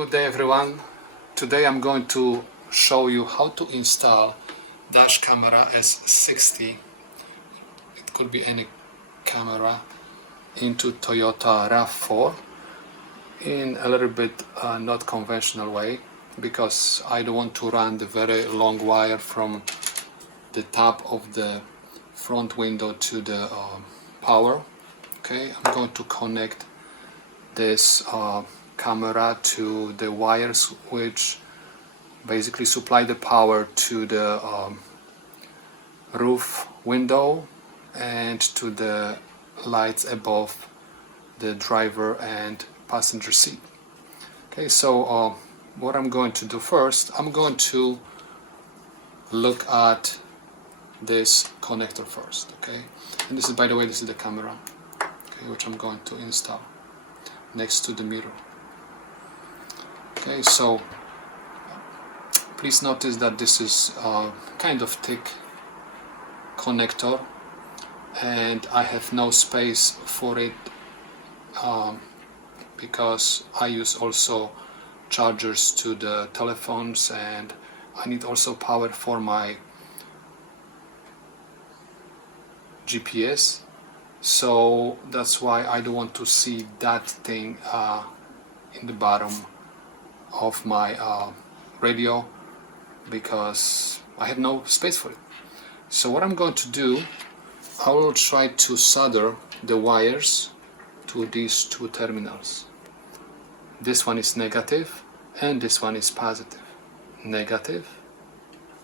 Good day everyone. Today I'm going to show you how to install dash camera S60. It could be any camera into Toyota RAV4 in a little bit not conventional way, because I don't want to run the very long wire from the top of the front window to the power. Okay, I'm going to connect this camera to the wires which basically supply the power to the roof window and to the lights above the driver and passenger seat. Okay, so what I'm going to do first, I'm going to look at this connector first. Okay, and this is, by the way, this is the camera, okay, which I'm going to install next to the mirror. Okay, so please notice that this is kind of thick connector and I have no space for it because I use also chargers to the telephones and I need also power for my GPS, so that's why I don't want to see that thing in the bottom of my radio, because I have no space for it. So what I'm going to do, I will try to solder the wires to these two terminals. This one is negative and this one is positive. Negative,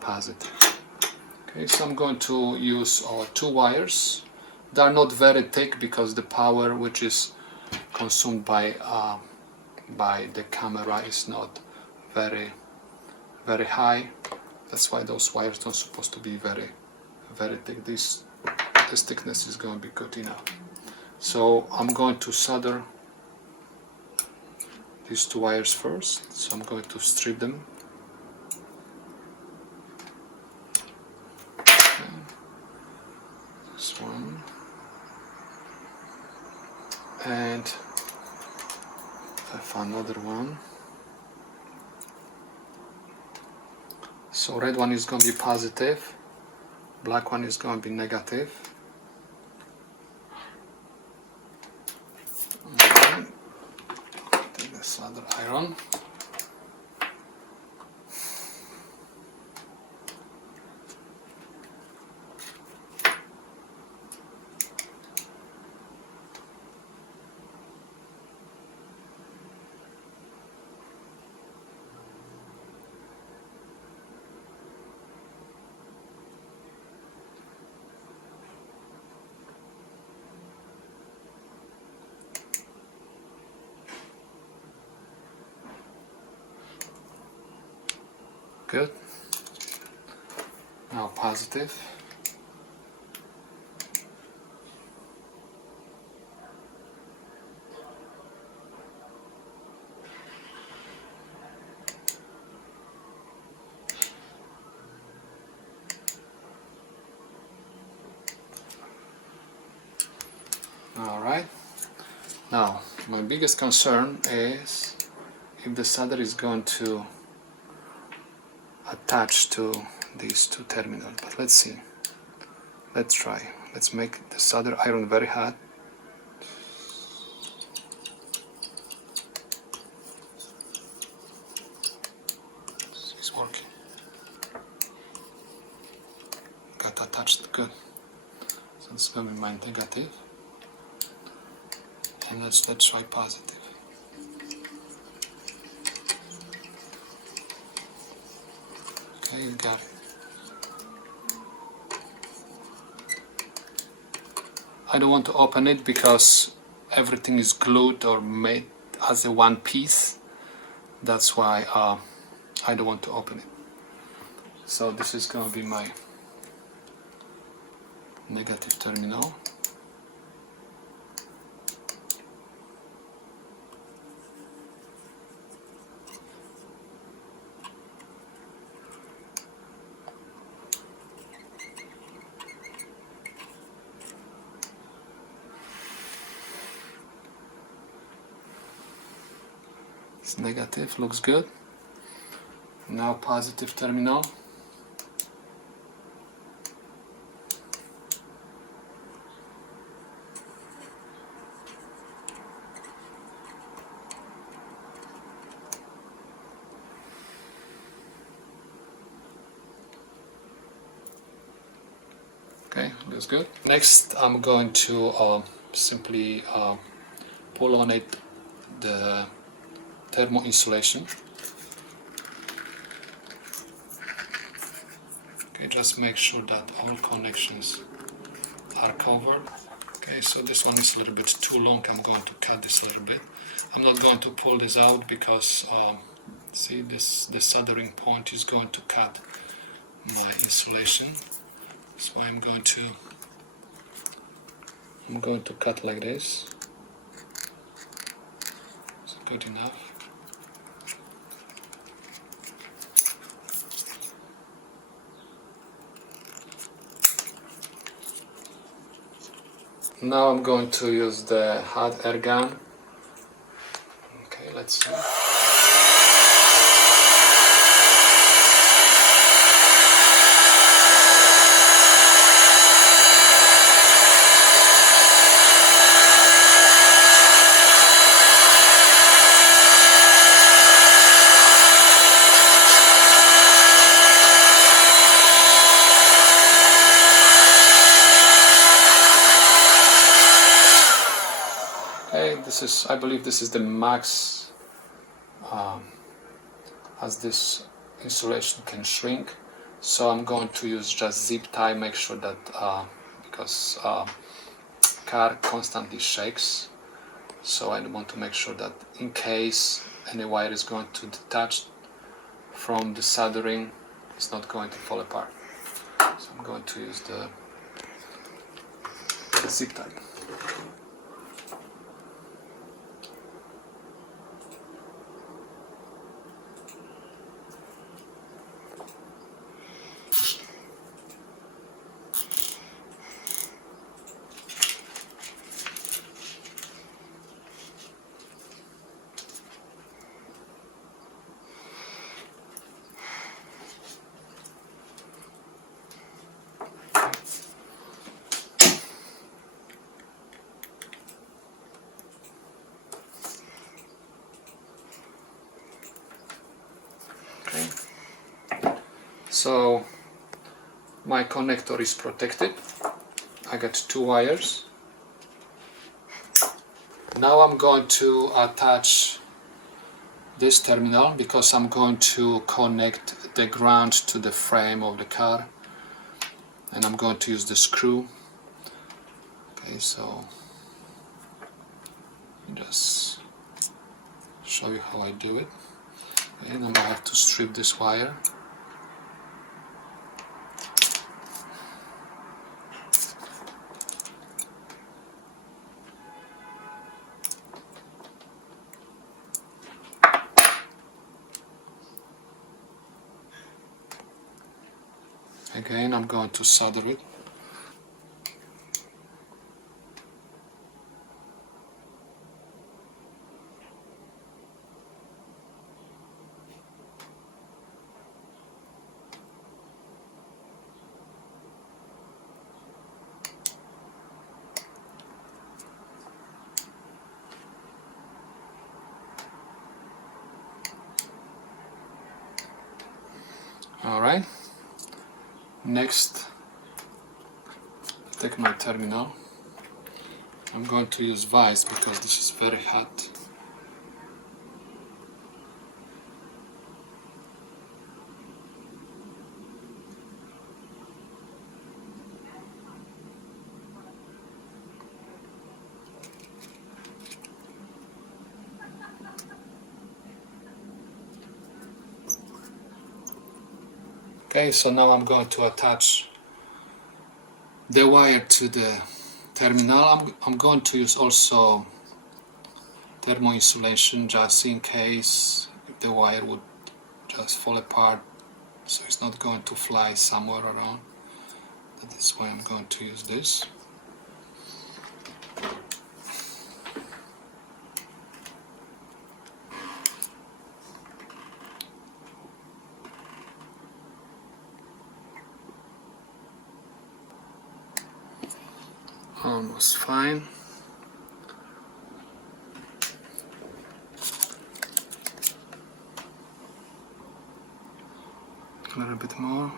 positive. Okay, so I'm going to use two wires. They are not very thick because the power which is consumed by the camera is not very high. That's why those wires don't supposed to be very thick. This thickness is going to be good enough. So I'm going to solder these two wires first. So I'm going to strip them. Okay. This one and another one. So red one is going to be positive, black one is going to be negative. Okay. Take the solder iron. Good. Now positive. All right. Now, my biggest concern is if the solder is going to attach to these two terminals, but let's see. Let's try. Let's make the solder iron very hot. It's working. Got attached good. So it's going to be my negative. And let's try positive. Okay, you got it. I don't want to open it because everything is glued or made as a one piece. That's why I don't want to open it. So this is going to be my negative terminal. It's negative, looks good. Now positive terminal. Okay, looks good. Next, I'm going to simply pull on it the thermo insulation. Okay, just make sure that all connections are covered. Okay, so this one is a little bit too long. I'm going to cut this a little bit. I'm not going to pull this out because see, the soldering point is going to cut my insulation. That's why I'm going to cut like this. It's good enough. Now I'm going to use the hot air gun. Okay, let's see. I believe this is the max as this insulation can shrink, so I'm going to use just zip tie. Make sure that because car constantly shakes, so I want to make sure that in case any wire is going to detach from the soldering, it's not going to fall apart. So I'm going to use the zip tie. So my connector is protected. I got 2 wires. Now I'm going to attach this terminal because I'm going to connect the ground to the frame of the car, and I'm going to use the screw. Okay, so just show you how I do it. Okay, then I have to strip this wire. Again, I'm going to solder it. Alright, next, take my terminal. I'm going to use vise because this is very hot. Okay, so now I'm going to attach the wire to the terminal. I'm going to use also thermo insulation just in case the wire would just fall apart, so it's not going to fly somewhere around. That is why I'm going to use this. almost fine. A little bit more.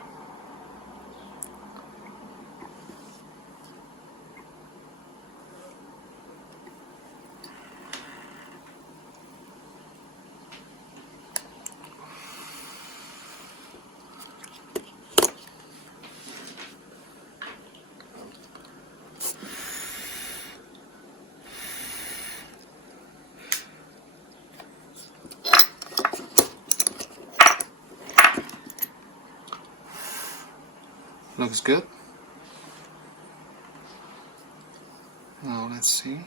Looks good. Now let's see.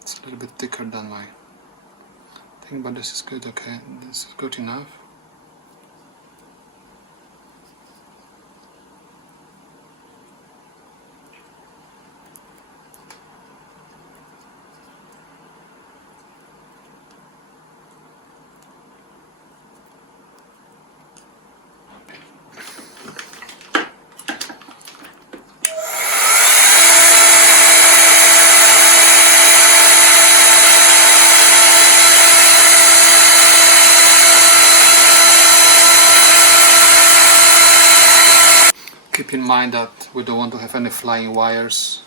It's a little bit thicker than my thing, but this is good. Okay, this is good enough. Keep in mind that we don't want to have any flying wires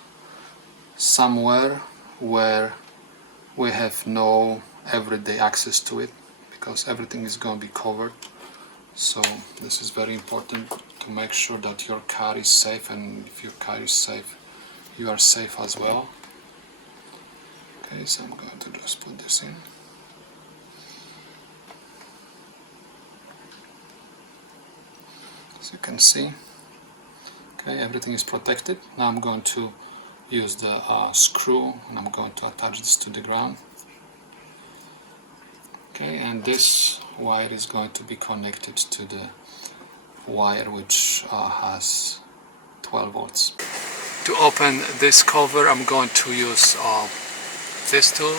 somewhere where we have no everyday access to it, because everything is going to be covered. So this is very important to make sure that your car is safe, and if your car is safe, you are safe as well. Okay, so I'm going to just put this in. As you can see, okay, everything is protected. Now I'm going to use the screw, and I'm going to attach this to the ground. Okay, and this wire is going to be connected to the wire which has 12 volts. To open this cover, I'm going to use this tool.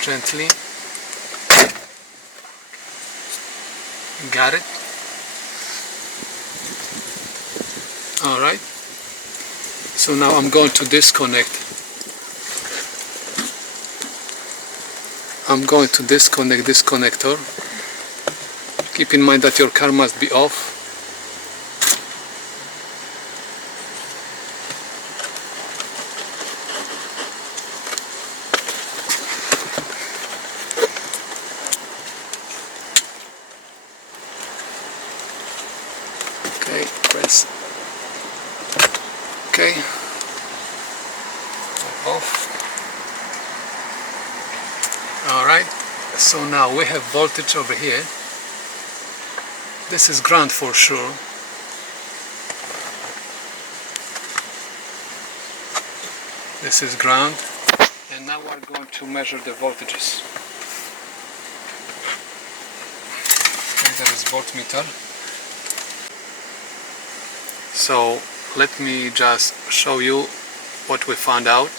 Gently. Got it? Alright. So now I'm going to disconnect. I'm going to disconnect this connector. Keep in mind that your car must be off. Okay, press. Okay, off. Alright, so now we have voltage over here. This is ground for sure. This is ground, and now we're going to measure the voltages. Okay, there is voltmeter. So let me just show you what we found out.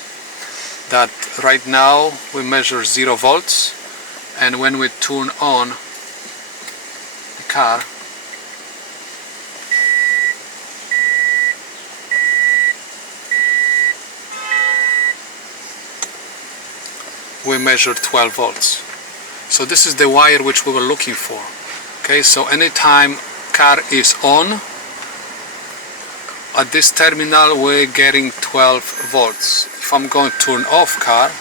That right now we measure 0 volts, and when we turn on the car, we measure 12 volts. So this is the wire which we were looking for. Okay, so anytime car is on, at this terminal we're getting 12 volts. If I'm going to turn off car,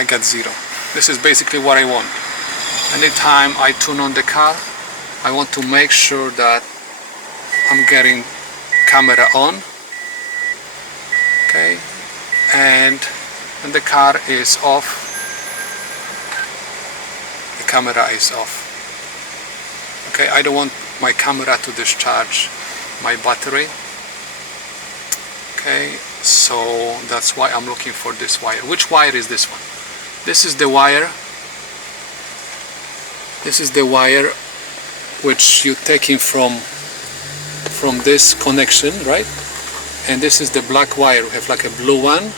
I get 0. This is basically what I want. Anytime I turn on the car, I want to make sure that I'm getting camera on. Okay, and when the car is off, the camera is off. Okay, I don't want my camera to discharge my battery. Okay, So that's why I'm looking for this wire. Which wire is this one? This is the wire. This is the wire which you're taking from this connection, right? And this is the black wire. We have like a blue one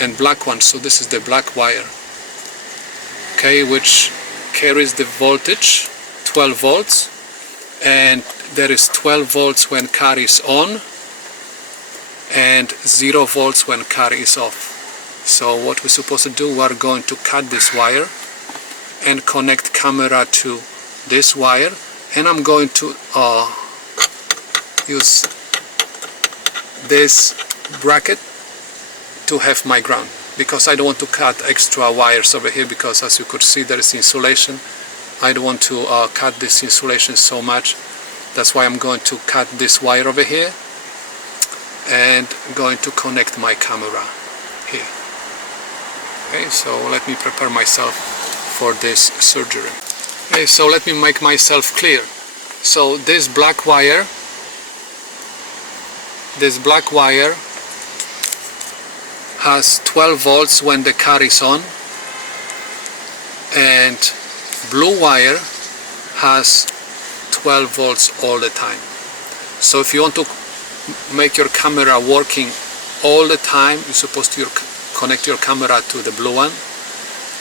and black one. So this is the black wire, okay, which carries the voltage 12 volts, and there is 12 volts when car is on and 0 volts when car is off. So what we're supposed to do, we're going to cut this wire and connect camera to this wire, and I'm going to use this bracket to have my ground, because I don't want to cut extra wires over here, because as you could see there is insulation. I don't want to cut this insulation so much. That's why I'm going to cut this wire over here and going to connect my camera here. Okay, so let me prepare myself for this surgery. Okay, so let me make myself clear. So this black wire has 12 volts when the car is on, and blue wire has 12 volts all the time. So if you want to make your camera working all the time, you're supposed to connect your camera to the blue one.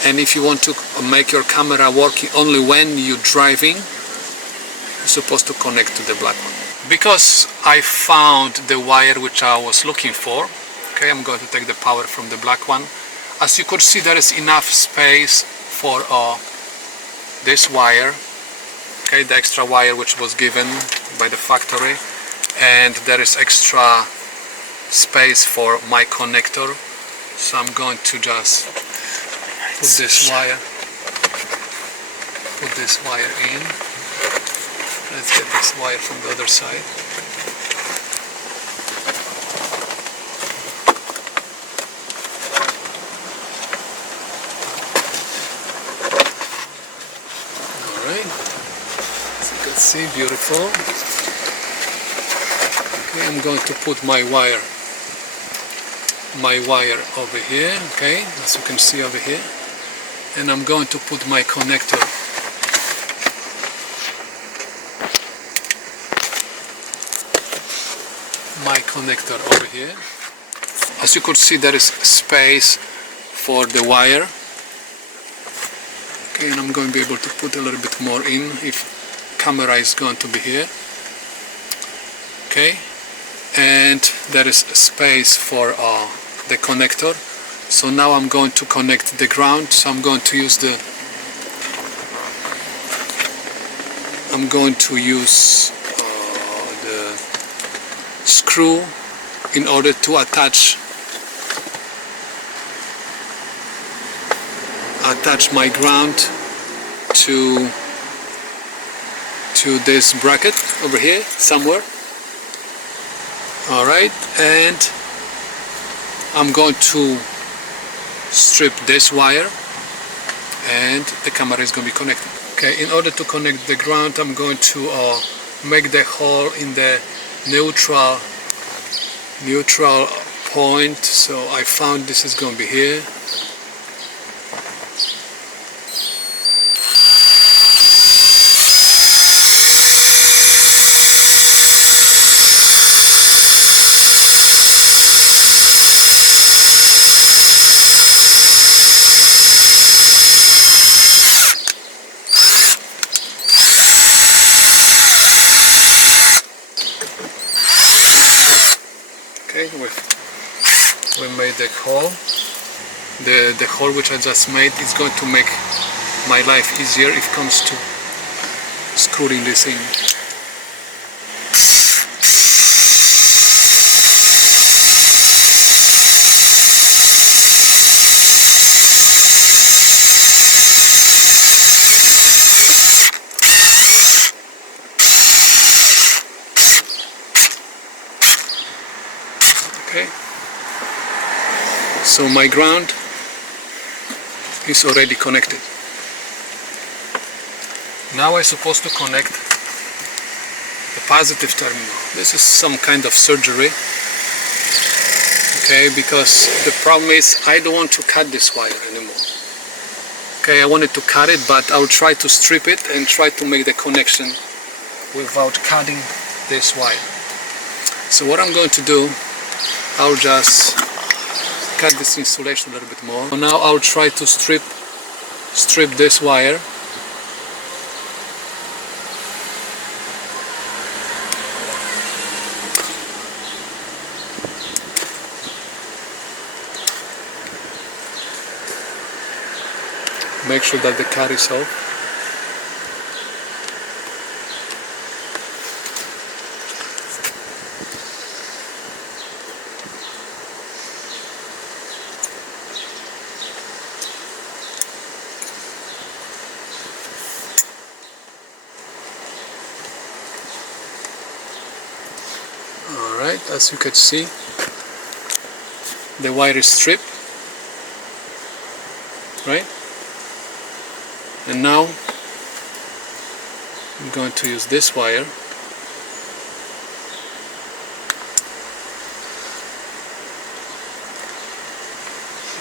And if you want to make your camera working only when you're driving, you're supposed to connect to the black one. Because I found the wire which I was looking for, okay, I'm going to take the power from the black one. As you could see, there is enough space for this wire, okay, the extra wire which was given by the factory, and there is extra space for my connector. So I'm going to just put this wire in. Let's get this wire from the other side. Alright, as you can see, beautiful. Okay, I'm going to put my wire over here, okay, as you can see over here, and I'm going to put my connector over here. As you could see, there is space for the wire, okay, and I'm going to be able to put a little bit more in if camera is going to be here, okay, and there is space for the connector. So now I'm going to connect the ground. So I'm going to use the screw in order to attach my ground to this bracket over here somewhere. Alright, and I'm going to strip this wire and the camera is going to be connected. Okay, in order to connect the ground, I'm going to make the hole in the neutral point. So I found this is going to be here. Okay, we made the hole. The hole which I just made is going to make my life easier if it comes to screwing this in. Okay, so my ground is already connected. Now I'm supposed to connect the positive terminal. This is some kind of surgery. Okay, because the problem is I don't want to cut this wire anymore. Okay, I wanted to cut it, but I'll try to strip it and try to make the connection without cutting this wire. So what I'm going to do, I'll just cut this insulation a little bit more. Now I'll try to strip this wire. Make sure that the cut is off. Alright, as you can see, the wire is stripped, right? And now I'm going to use this wire.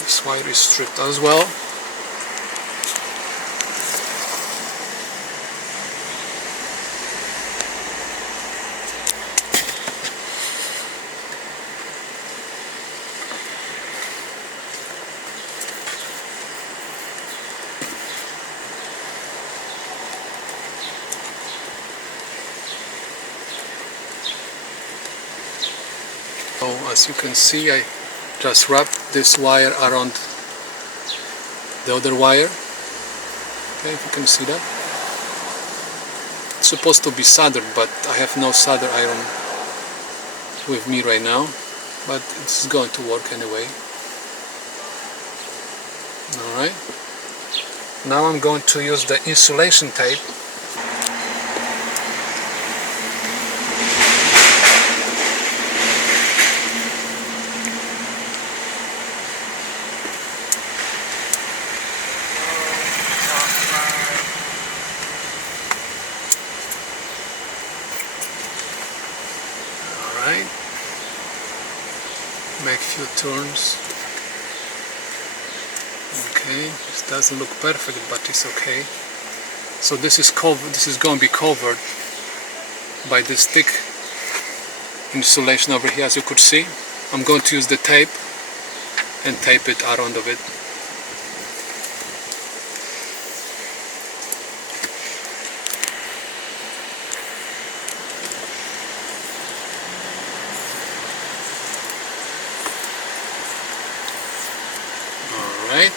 This wire is stripped as well. So as you can see, I just wrapped this wire around the other wire. Okay, if you can see that. It's supposed to be soldered, but I have no solder iron with me right now, but it's going to work anyway. Alright. Now I'm going to use the insulation tape . Make few turns. Okay, this doesn't look perfect, but it's okay. So this is covered. This is going to be covered by this thick insulation over here, as you could see. I'm going to use the tape and tape it around of it. Right.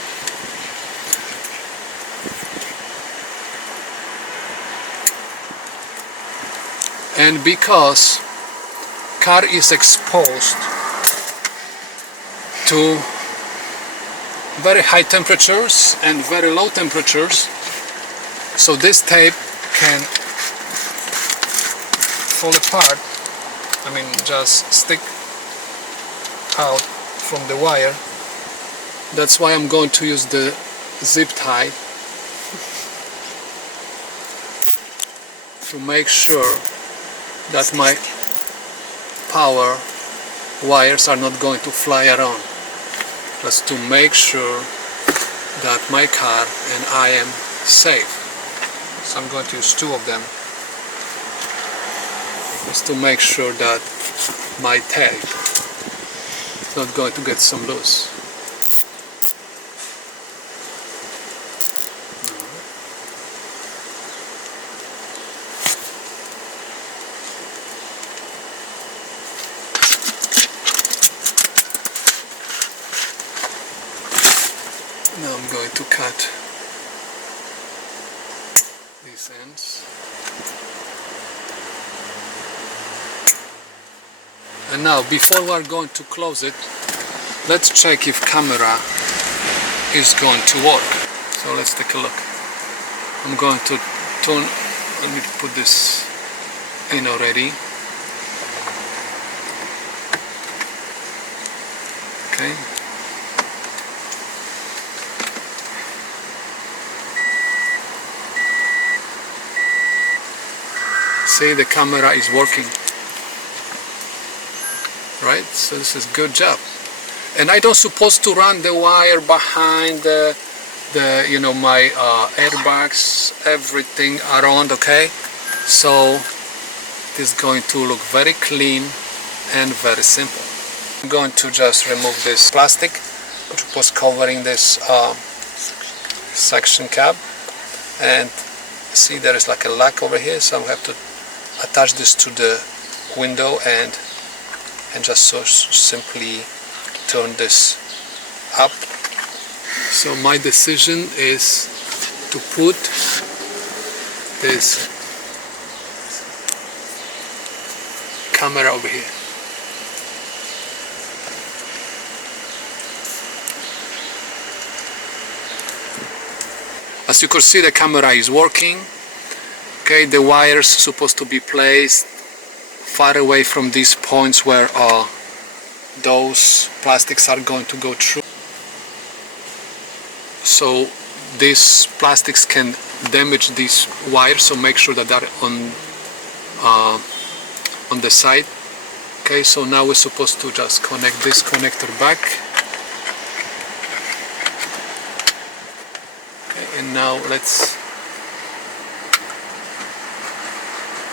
And because car is exposed to very high temperatures and very low temperatures, so this tape can fall apart, I mean just stick out from the wire. That's why I'm going to use the zip tie to make sure that my power wires are not going to fly around. Just to make sure that my car and I am safe. So I'm going to use two of them, just to make sure that my tape is not going to get some loose. Now I'm going to cut these ends. And now, before we are going to close it, let's check if camera is going to work. So let's take a look. I'm going to turn, let me put this in already. Okay. See, the camera is working. Right, so this is good job. And I don't supposed to run the wire behind the you know, my airbags, everything around. Okay, so this is going to look very clean and very simple. I'm going to just remove this plastic which was covering this suction cap, and see there is like a lock over here, so I have to attach this to the window and just so simply turn this up. So my decision is to put this camera over here. As you can see, the camera is working. Okay, the wires supposed to be placed far away from these points where those plastics are going to go through. So these plastics can damage these wires, so make sure that they're on the side. Okay, so now we're supposed to just connect this connector back. Okay, and now let's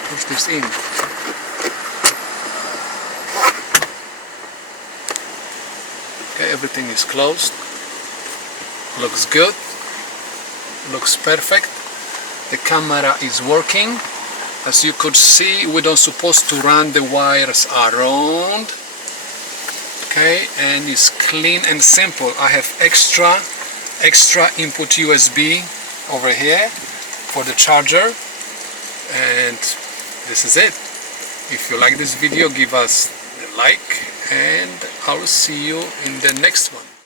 push this in. Okay, everything is closed. Looks good. Looks perfect. The camera is working. As you could see, we don't supposed to run the wires around. Okay, and it's clean and simple. I have extra input USB over here for the charger, and this is it. If you like this video, give us a like, and I will see you in the next one.